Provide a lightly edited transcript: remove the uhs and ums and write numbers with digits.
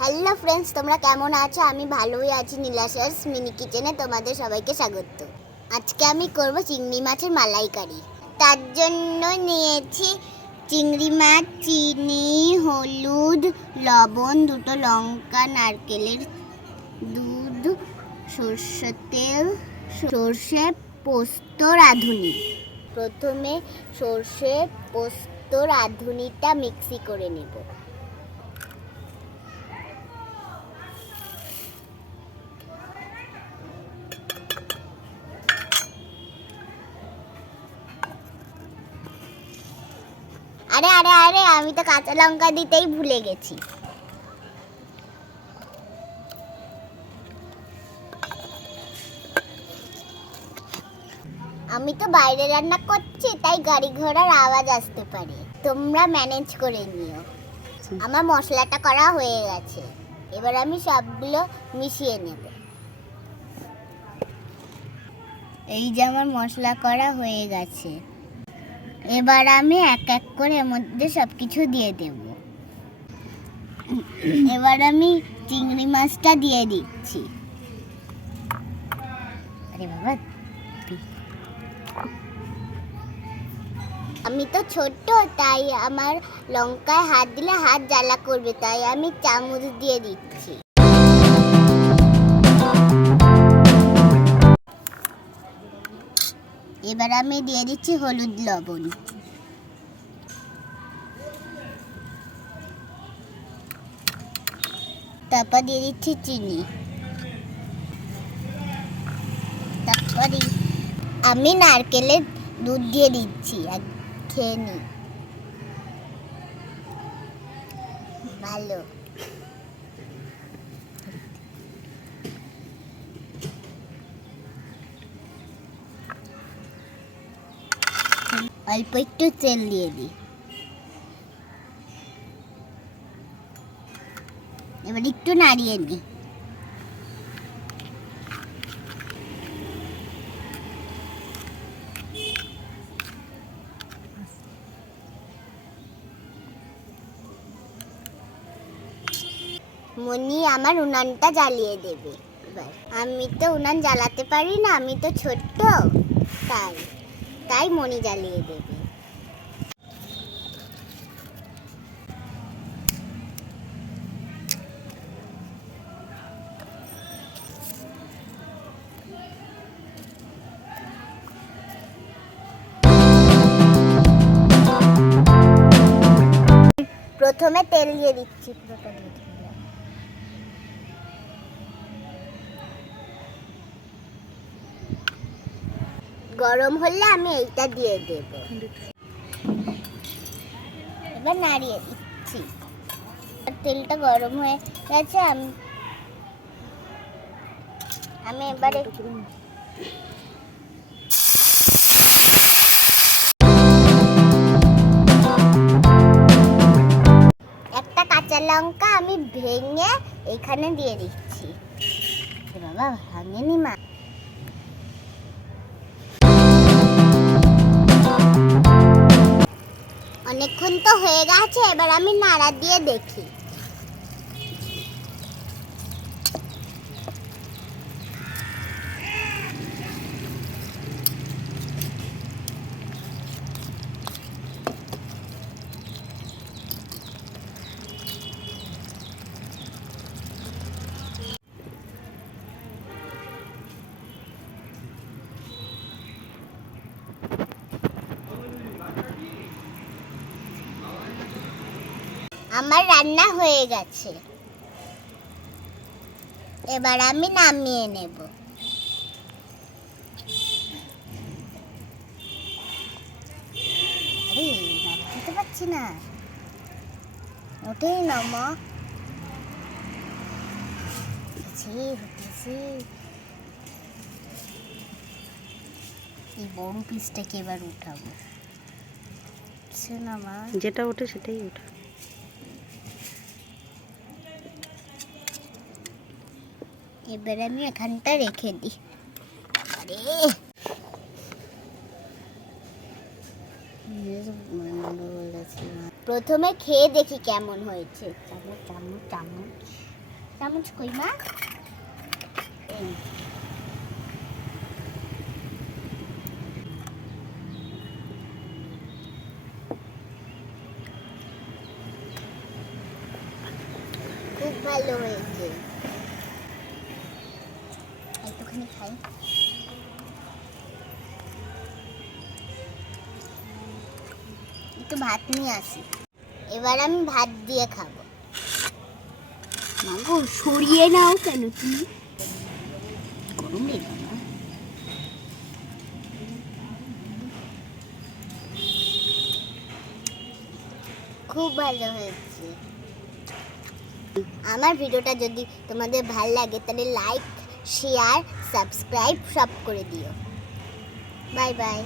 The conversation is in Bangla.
হ্যালো ফ্রেন্ডস, তোমরা কেমন আছো? আমি ভালোই আছি। নীলাশাস মিনি কিচেনে তোমাদের সবাইকে স্বাগত। আজকে আমি করব চিংড়ি মাছের মালাইকারি। তার জন্য নিয়েছি চিংড়ি মাছ, চিনি, হলুদ, লবণ, দুটো লঙ্কা, নারকেলের দুধ, সরষের তেল, সর্ষে, পোস্ত, রাঁধুনি। প্রথমে সর্ষে, পোস্ত, রাঁধুনিটা মিক্সি করে নেব। আরে আরে আরে আমি তো কাঁচা লঙ্কা দিতেই ভুলে গেছি। আমি তো বাইরে রান্না করছি, তাই গাড়ি ঘোড়ার আওয়াজ আসতে পারে, তোমরা ম্যানেজ করে নিও। আমার মশলাটা করা হয়ে গেছে, এবার আমি সবগুলো মিশিয়ে নেব। এই যে আমার মশলা করা হয়ে গেছে, এবার আমি এক এক করে এর মধ্যে সব কিছু দিয়ে দেব। এবার আমি চিংড়ি মাছটা দিয়ে দিচ্ছি। আরে বাবা, আমি তো ছোট, তাই আমার লঙ্কায় হাত দিলে হাত জ্বালা করবে, তাই আমি চামচ দিয়ে দিচ্ছি। এবার আমি দিয়ে দিচ্ছি হলুদ, লবণ। তারপর দিয়ে দিচ্ছি চিনি। তারপরে আমি নারকেলের দুধ দিয়ে দিচ্ছি, আর খেয়ে নি। ভালো। অল্প একটু তেল দিয়ে দিই। এবার একটু নাড়িয়ে নিই। মনি আমার উনানটা জ্বালিয়ে দেবে। এবার আমি তো উনান জ্বালাতে পারি না, আমি তো ছোট্ট, তাই মনি জ্বালিয়ে দেবে। প্রথমে তেল দিয়ে দিচ্ছি, পুরোটা দিয়ে দিলাম। গরম হলে আমি এইটা দিয়ে দেব। এবার নাড়িয়ে দিচ্ছি। তেলটা গরম হয়ে গেছে, আমি এবারে একটা কাঁচা লঙ্কা আমি ভেঙে এখানে দিয়ে দিচ্ছি। বাবা, ভাঙেনি মা। অনেকক্ষণ তো হয়ে গেছে, এবার আমি নাড়া দিয়ে দেখি। আমার রান্না হয়ে গেছে, এবার আমি নামিয়ে নেব। আরে নামাতে পারছি না, ওটাই নামা। এই বড় পিসটাকে এবার উঠাবো। যেটা ওঠে সেটাই ওঠে। এবার আমি এখানটা রেখে দিই। আরে প্রথমে খেয়ে দেখি কেমন হয়েছে। চামচ চামচ চামচ চামচ কই মা? এই খুব ভালো হয়েছে। একটুখানি খাই। একটু ভাত নিয়ে আসি। এবার আমি ভাত দিয়ে খাবো। মাগো সরিয়ে নাও কেন তুমি? গরম রে বাবা। খুব ভালো হয়েছে। আমার ভিডিওটা যদি তোমাদের ভালো লাগে তাহলে লাইক, শেয়ার, সাবস্ক্রাইব সব করে দিও। Bye bye.